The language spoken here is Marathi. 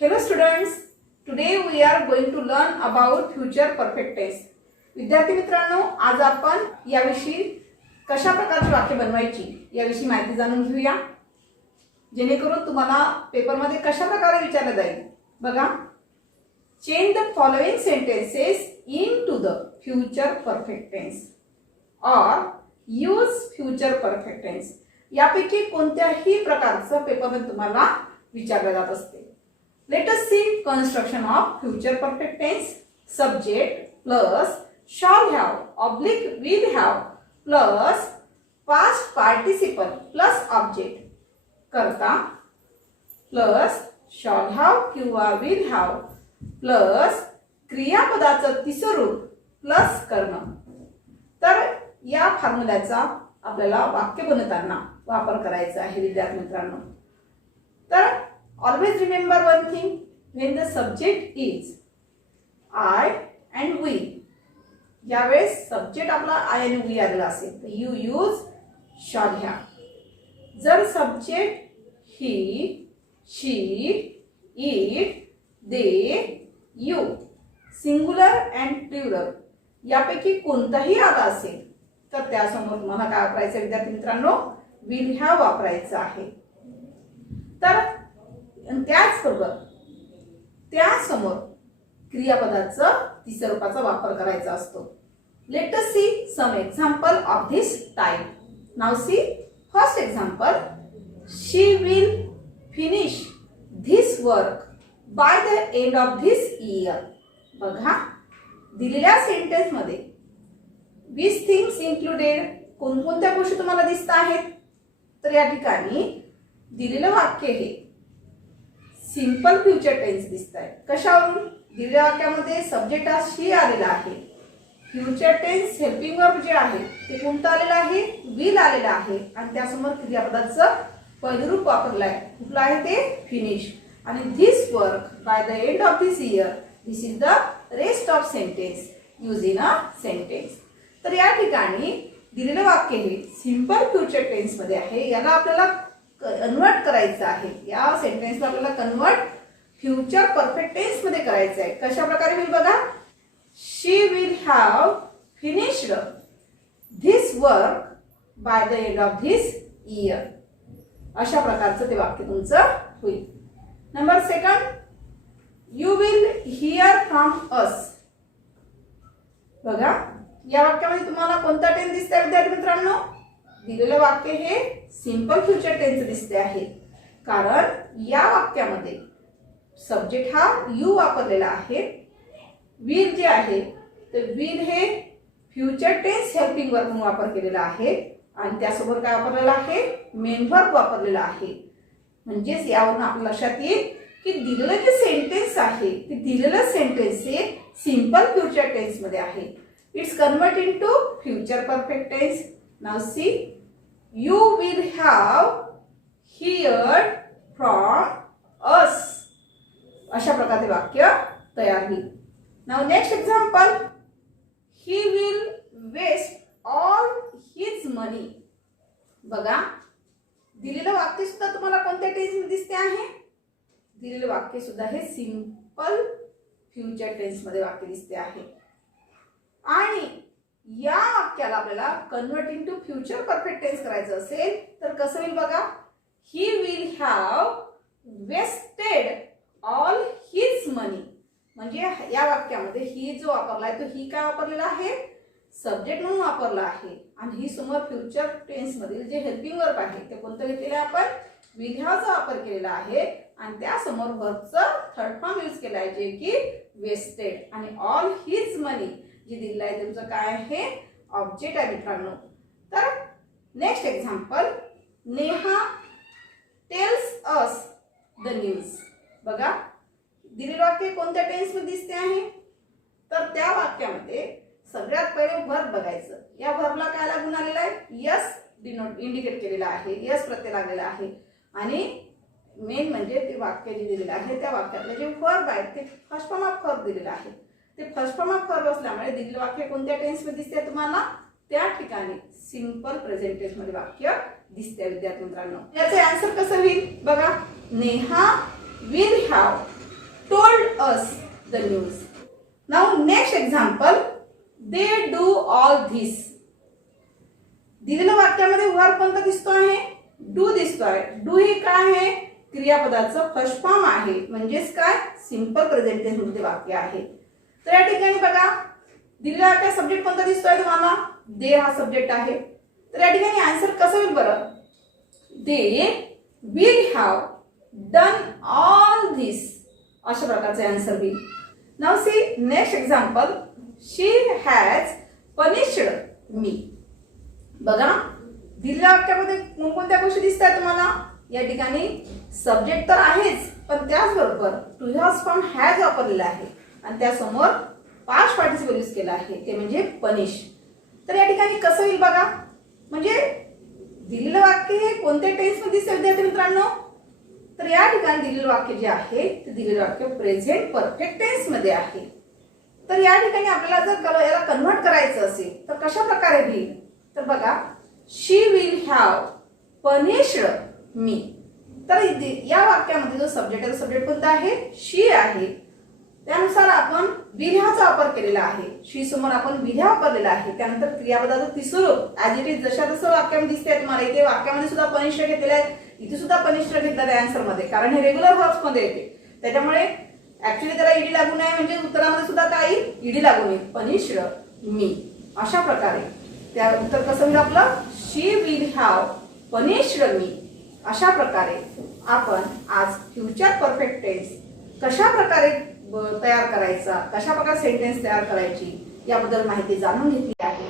Hello students, today we are going to learn about future perfect tense. विद्यार्थी मित्रांनो, आज आपण याविषयी कशा प्रकारची वाक्य बनवायची याविषयी माहिती जाणून घेऊया, जेणेकरून तुम्हाला पेपरमध्ये कशा प्रकारे विचारलं जाईल. बघा, change the following sentences into the future perfect tense और यूज फ्युचर परफेक्ट टेन्स. यापैकी कोणत्याही प्रकारचं पेपरमध्ये तुम्हाला विचारलं जात असते. Let us see construction of future perfect tense. Subject plus shall have oblique will have plus past participle plus object. करता plus shall have किंवा will have plus क्रियापदाचं तिसरं रूप plus कर्म. तर या फॉर्म्युल्याचा आपल्याला वाक्य बनवताना वापर करायचा आहे विद्यार्थी मित्रांनो. तर always remember one thing, when the subject is I and we, यावेळेस सब्जेक्ट आपला I आणि we आलेला असेल तर you use shall have. जर subject he, she, it, they, you, singular and plural यापैकी कोणताही आला असेल तर त्यासमोर तुम्हाला काय वापरायचं विद्यार्थी मित्रांनो, will have वापरायचं आहे. तर त्याचबरोबर त्यासमोर क्रियापदाचं तिसऱ्या रूपाचा वापर करायचा असतो. Let us see some example of this type. Now see first example, she will finish this work by the end of this year. बघा, दिलेल्या सेंटेन्स मध्ये वीस थिंग्स इन्क्लुडेड कोणकोणत्या गोष्टी तुम्हाला दिसत आहेत. तर या ठिकाणी दिलेलं वाक्य हे सिंपल फ्युचर टेन्स दिसत आहे. कशावरून? दिलेल्या वाक्यामध्ये सब्जेक्ट हा शी आलेला आहे. फ्युचर टेन्स हेल्पिंग वर्ब जे आहे ते कोणतं आलेलं आहे, विल आलेलं आहे आणि त्यासमोर क्रियापदाचं पहिलं रूप वापरलं आहे. कुठलं आहे ते, फिनिश. आणि this work by the end of this year, this is the rest of sentence use in a sentence. तर या ठिकाणी दिलेलं वाक्य हे सिंपल फ्युचर टेन्स मध्ये आहे. याला आपल्याला कन्वर्ट करायचं आहे. या सेंटेन्सला आपल्याला कन्वर्ट फ्युचर परफेक्ट टेन्स मध्ये करायचं आहे. कशा प्रकारे होईल बघा, she will have finished this work by the end of this year. अशा प्रकारचं ते वाक्य तुमचं होईल. Number second, you will hear from us. बघा, या वाक्यामध्ये तुम्हाला कोणता टेन्स दिसतोय विद्यार्थी मित्रांनो? दिलेलं वाक्य हे सिंपल फ्युचर टेन्स दिसते आहे, कारण या वाक्यामध्ये सब्जेक्ट हा यू वापरलेला आहे. विल जे आहे तर विल हे फ्युचर टेन्स हेल्पिंग वर्ब म्हणून वापर केलेला आहे आणि त्यासोबत काय वापरलेला आहे, मेन वर्ब वापरलेला आहे. म्हणजेच यावरून आपल्या लक्षात येईल की दिलेलं जे सेंटेन्स आहे ते दिलेलं सेंटेन्स हे सिंपल फ्युचर टेन्स मध्ये आहे. It's convert into future perfect tense. Now see, you will have heard from us. अशा प्रकारचे वाक्य तयार होईल. Now next example, he will waste all his money. बघा, दिलेलं वाक्य सुद्धा तुम्हाला कोणत्या टेन्स मध्ये दिसते आहे? दिलेलं वाक्य सुद्धा हे सिंपल फ्युचर टेन्स मध्ये वाक्य दिसते आहे. आणि या वाक्याला आपल्याला convert into future perfect tense करायचं असेल तर कसं होईल बघा, he will have wasted all his money. म्हणजे या वाक्यामध्ये ही जो वापरलाय तो ही काय वापरलेला आहे, सब्जेक्ट म्हणून वापरला आहे आणि ही समोर फ्युचर टेन्स मधील जे हेल्पिंग वर्ब आहे ते कोणतं घेतलेलं आहे, आपण विल हॅवचा वापर केलेला आहे आणि त्यासमोर वर्बचं थर्ड फॉर्म यूज केला आहे जे की वेस्टेड. आणि ऑल हिज मनी जे दिलेलं आहे तुमचं काय आहे, ऑब्जेक्ट आहे मित्रांनो. तर next example, Neha tells us the news. बघा, दिलेलं वाक्य कोणत्या टेन्स मध्ये दिसते आहे, तर त्या वाक्यामध्ये सगळ्यात पहिले वर्ब बघायचं. या वर्बला काय लागून आलेला आहे, यस डिनोट इंडिकेट केलेला आहे, यस प्रत्यय लागलेला आहे. आणि मेन म्हणजे ते वाक्य जे दिलेलं आहे त्या वाक्यातले जे वर्ब आहेत ते फर्स्ट फॉर्म ऑफ वर्ब दिलेलं आहे. ते फर्स्ट फॉर्म ऑफ वर्ब असल्यामुळे दिलेलं वाक्य कोणत्या टेन्स मध्ये दिसते तुम्हाला, त्या ठिकाणी सिंपल प्रेझेंट टेन्स मध्ये वाक्य दिसते विद्यार्थी मित्रांनो. याचे आन्सर कसं होईल बघा, नेहा will have धिस. दिलेल्या वाक्यामध्ये उदाहरण कोणता दिसतो आहे? डू दिसतोय. डू ही काय आहे? क्रियापदाचं फर्स्ट फॉर्म आहे, म्हणजेच काय? सिंपल प्रेझेंट टेन्स मध्ये वाक्य आहे. तर या ठिकाणी बघा दिलेल्या वाक्यात सब्जेक्ट कोणता दिसतोय तुम्हाला? दे हा सब्जेक्ट आहे. तर या ठिकाणी आन्सर कसं होईल बरं? They will have done all this, अशा प्रकारचे आन्सर होईल. Now see next example. She has punished me. बघा दिलेल्या वाक्यामध्ये कोणकोणत्या गोष्टी दिसतात तुम्हाला? या ठिकाणी सब्जेक्ट तर आहेच, पण त्याचबरोबर टू हॅज फॉर्म हॅज वापरलेला आहे आणि त्यासमोर पास्ट पार्टिसिपल यूज केला आहे, ते म्हणजे पनिश. तर या ठिकाणी कसं होईल बघा? म्हणजे दिलेलं वाक्य हे कोणत्या टेन्स मध्ये दिसते विद्यार्थी मित्रांनो? तर या ठिकाणी दिलेलं वाक्य जे आहे ते दिलेलं वाक्य प्रेझेंट परफेक्ट टेन्स मध्ये आहे. तर या ठिकाणी आपल्याला जर याला कन्व्हर्ट करायचं असेल तर कशा प्रकारे होईल? तर बघा शी विल हॅव पनिश्ड मी. तर या वाक्यामध्ये जो सब्जेक्ट आहे तो सब्जेक्ट कोणता आहे? शी आहे. त्यानुसार आपण विल हॅवचा वापर केलेला आहे. शी समोर आपण विल हॅव वापरलेला आहे. त्यानंतर क्रियापदाचं तिसरं रूप ऍज इट इज जशा तसं वाक्यामध्ये दिसते तुम्हाला. इथे वाक्यामध्ये सुद्धा पनिश्ड घेतलेलं आहे, इथे सुद्धा पनिश्ड घेतलेलं आहे आन्सर मध्ये, कारण हे रेग्युलर वर्ब्स मध्ये येते. त्याच्यामुळे ऍक्च्युली त्याला ईडी लागू नये, म्हणजे उत्तरामध्ये सुद्धा काय ईडी लागू नये. पनिश्ड मी, अशा प्रकारे त्या उत्तर कसं होईल आपलं? शी विल हॅव पनिश्ड मी. अशा प्रकारे आपण आज फ्युचर परफेक्ट टेन्स कशा प्रकारे तयार करायचा, कशा प्रकारे सेंटेन्स तयार करायची याबद्दल माहिती जाणून घेतली आहे.